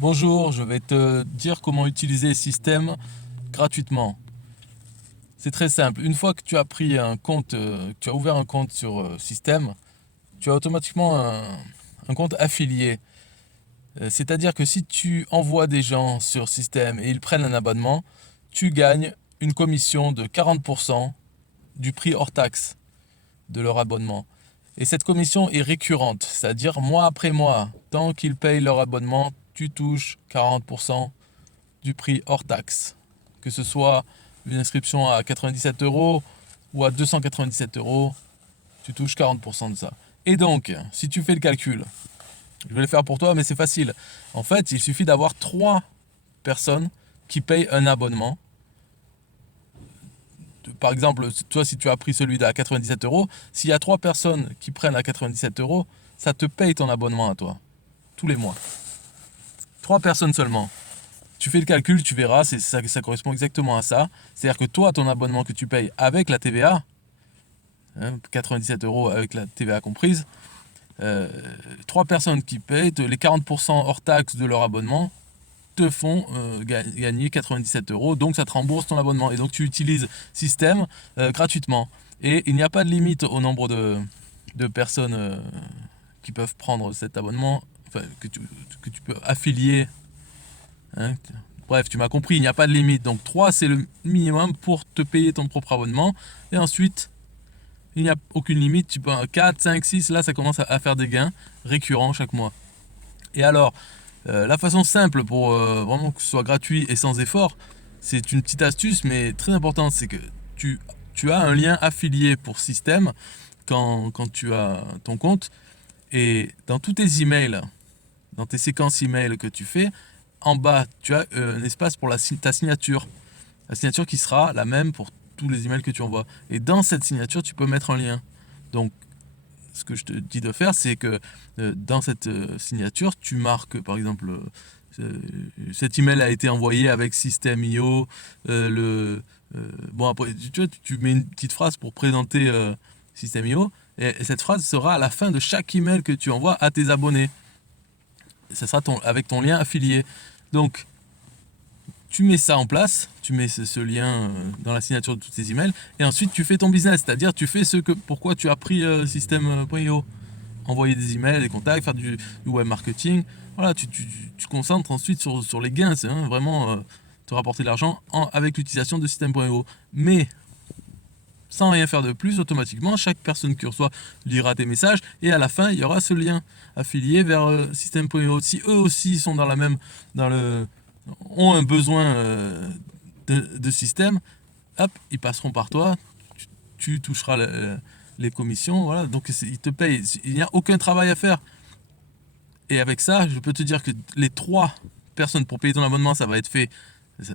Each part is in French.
Bonjour, je vais te dire comment utiliser Système gratuitement. C'est très simple. Une fois que tu as pris un compte, que tu as ouvert un compte sur Système, tu as automatiquement un compte affilié. C'est-à-dire que si tu envoies des gens sur Système et ils prennent un abonnement, tu gagnes une commission de 40% du prix hors taxe de leur abonnement. Et cette commission est récurrente, c'est-à-dire mois après mois. Tant qu'ils payent leur abonnement, tu touches 40% du prix hors taxe. Que ce soit une inscription à 97 euros ou à 297 euros, tu touches 40% de ça. Et donc, si tu fais le calcul, je vais le faire pour toi, mais c'est facile. En fait, il suffit d'avoir 3 personnes qui payent un abonnement. Par exemple, toi, si tu as pris celui à 97 euros, s'il y a 3 personnes qui prennent à 97 euros, ça te paye ton abonnement à toi, tous les mois. 3 personnes seulement. Tu fais le calcul, tu verras, ça correspond exactement à ça. C'est-à-dire que toi, ton abonnement que tu payes avec la TVA, 97 euros avec la TVA comprise, 3 personnes qui payent les 40% hors taxe de leur abonnement te font gagner 97 euros. Donc ça te rembourse ton abonnement. Et donc tu utilises Système gratuitement. Et il n'y a pas de limite au nombre de personnes qui peuvent prendre cet abonnement, enfin, que tu peux affilier. Hein. Bref, tu m'as compris, il n'y a pas de limite. Donc 3, c'est le minimum pour te payer ton propre abonnement. Et ensuite, il n'y a aucune limite. Tu peux 4, 5, 6, là ça commence à faire des gains récurrents chaque mois. Et alors, la façon simple pour vraiment que ce soit gratuit et sans effort, c'est une petite astuce mais très importante, c'est que tu as un lien affilié pour Système quand tu as ton compte. Et dans tous tes emails, dans tes séquences emails que tu fais, en bas, tu as un espace pour ta signature. La signature qui sera la même pour tous les emails que tu envoies. Et dans cette signature, tu peux mettre un lien. Donc, ce que je te dis de faire, c'est que dans cette signature, tu marques, par exemple, cet email a été envoyé avec System.io. Bon, après, tu mets une petite phrase pour présenter System.io. Et cette phrase sera à la fin de chaque email que tu envoies à tes abonnés. Ça sera avec ton lien affilié. Donc, tu mets ça en place, tu mets ce lien dans la signature de tous tes emails, et ensuite tu fais ton business, c'est-à-dire tu fais pourquoi tu as pris System.io. Envoyer des emails, des contacts, faire du web marketing. Voilà, tu te concentres ensuite sur les gains, c'est vraiment te rapporter de l'argent avec l'utilisation de System.io. Mais sans rien faire de plus, automatiquement, chaque personne qui reçoit lira tes messages et à la fin, il y aura ce lien affilié vers System.io. Si eux aussi sont dans le, ont un besoin de système, hop, ils passeront par toi, tu toucheras les commissions, voilà, donc ils te payent. Il n'y a aucun travail à faire. Et avec ça, je peux te dire que les 3 personnes pour payer ton abonnement, ça va être fait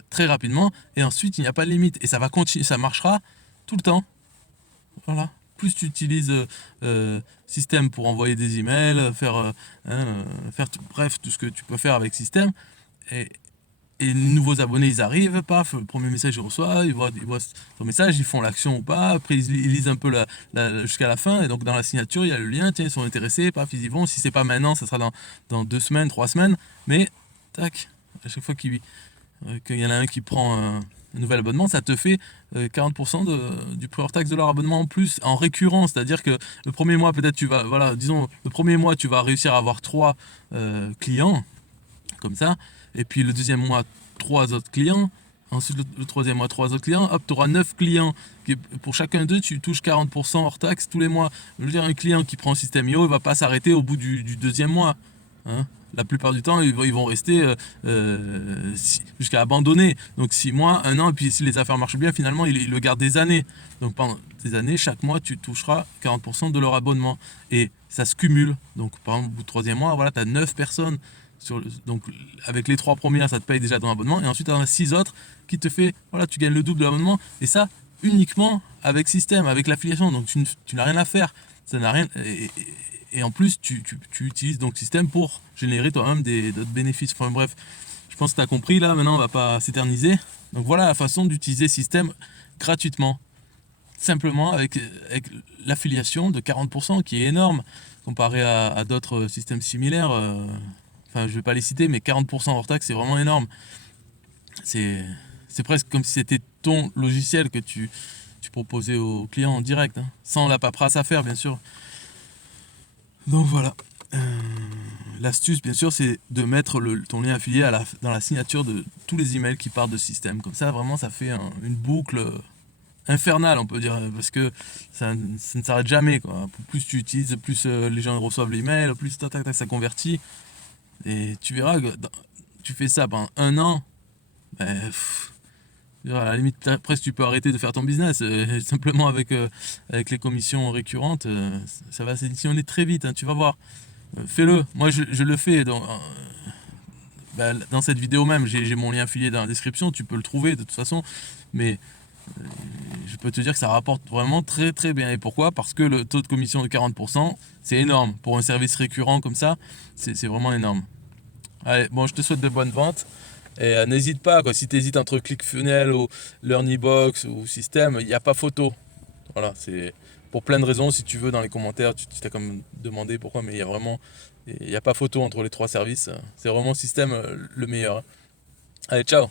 très rapidement. Et ensuite, il n'y a pas de limite. Et ça va continuer, ça marchera tout le temps. Voilà. Plus tu utilises Système pour envoyer des emails, faire bref, tout ce que tu peux faire avec Système. Et, et les nouveaux abonnés, ils arrivent, paf, le premier message, ils reçoivent, ils voient ton message, ils font l'action ou pas. Après, ils lisent un peu jusqu'à la fin. Et donc, dans la signature, il y a le lien, tiens, ils sont intéressés, paf, ils y vont. Si c'est pas maintenant, ça sera dans 2 semaines, 3 semaines. Mais, tac, à chaque fois qu'il y en a un qui prend un nouvel abonnement, ça te fait 40% du prix hors taxe de leur abonnement en plus, en récurrent. C'est-à-dire que le premier mois, peut-être tu vas, voilà, disons, le premier mois, tu vas réussir à avoir 3 clients, comme ça. Et puis le deuxième mois, 3 autres clients. Ensuite, le troisième mois, 3 autres clients. Hop, tu auras 9 clients. Pour chacun d'eux, tu touches 40% hors taxe tous les mois. Je veux dire, un client qui prend System.io, il va pas s'arrêter au bout du deuxième mois. Hein. La plupart du temps, ils vont rester jusqu'à abandonner. Donc 6 mois, 1 an, et puis si les affaires marchent bien, finalement, ils le gardent des années. Donc pendant des années, chaque mois, tu toucheras 40% de leur abonnement. Et ça se cumule. Donc par exemple, au bout du troisième mois, voilà, tu as 9 personnes. Donc avec les 3 premières, ça te paye déjà ton abonnement. Et ensuite, tu en as 6 autres qui te fait, voilà, tu gagnes le double de l'abonnement. Et ça, uniquement avec Système, avec l'affiliation. Donc tu n'as rien à faire. Ça n'a rien. Et en plus, tu utilises donc Système pour générer toi-même d'autres bénéfices. Enfin bref, je pense que tu as compris là. Maintenant, on va pas s'éterniser. Donc voilà la façon d'utiliser Système gratuitement. Simplement avec l'affiliation de 40% qui est énorme comparé à d'autres systèmes similaires. enfin je vais pas les citer, mais 40% hors taxe, c'est vraiment énorme. C'est presque comme si c'était ton logiciel que tu proposais au client en direct, hein, sans la paperasse à faire, bien sûr. Donc voilà. L'astuce, bien sûr, c'est de mettre ton lien affilié dans la signature de tous les emails qui partent de système. Comme ça, vraiment, ça fait une boucle infernale, on peut dire, parce que ça ne s'arrête jamais, quoi. Plus tu utilises, plus les gens reçoivent l'email, plus tac, tac, tac, ça convertit. Et tu verras que tu fais ça pendant 1 an, ben, à la limite, presque tu peux arrêter de faire ton business. Simplement avec les commissions récurrentes, ça va s'additionner très vite, hein, tu vas voir. Fais-le. Moi, je le fais. Dans cette vidéo même, j'ai mon lien affilié dans la description. Tu peux le trouver de toute façon. Mais je peux te dire que ça rapporte vraiment très très bien. Et pourquoi? Parce que le taux de commission de 40%, c'est énorme. Pour un service récurrent comme ça, c'est vraiment énorme. Allez, bon, je te souhaite de bonnes ventes. Et n'hésite pas, quoi, si tu hésites entre ClickFunnels ou LearnyBox ou System, il n'y a pas photo. Voilà, c'est pour plein de raisons. Si tu veux, dans les commentaires, tu t'as comme demandé pourquoi, mais il n'y a pas photo entre les trois services. C'est vraiment System le meilleur. Allez, ciao!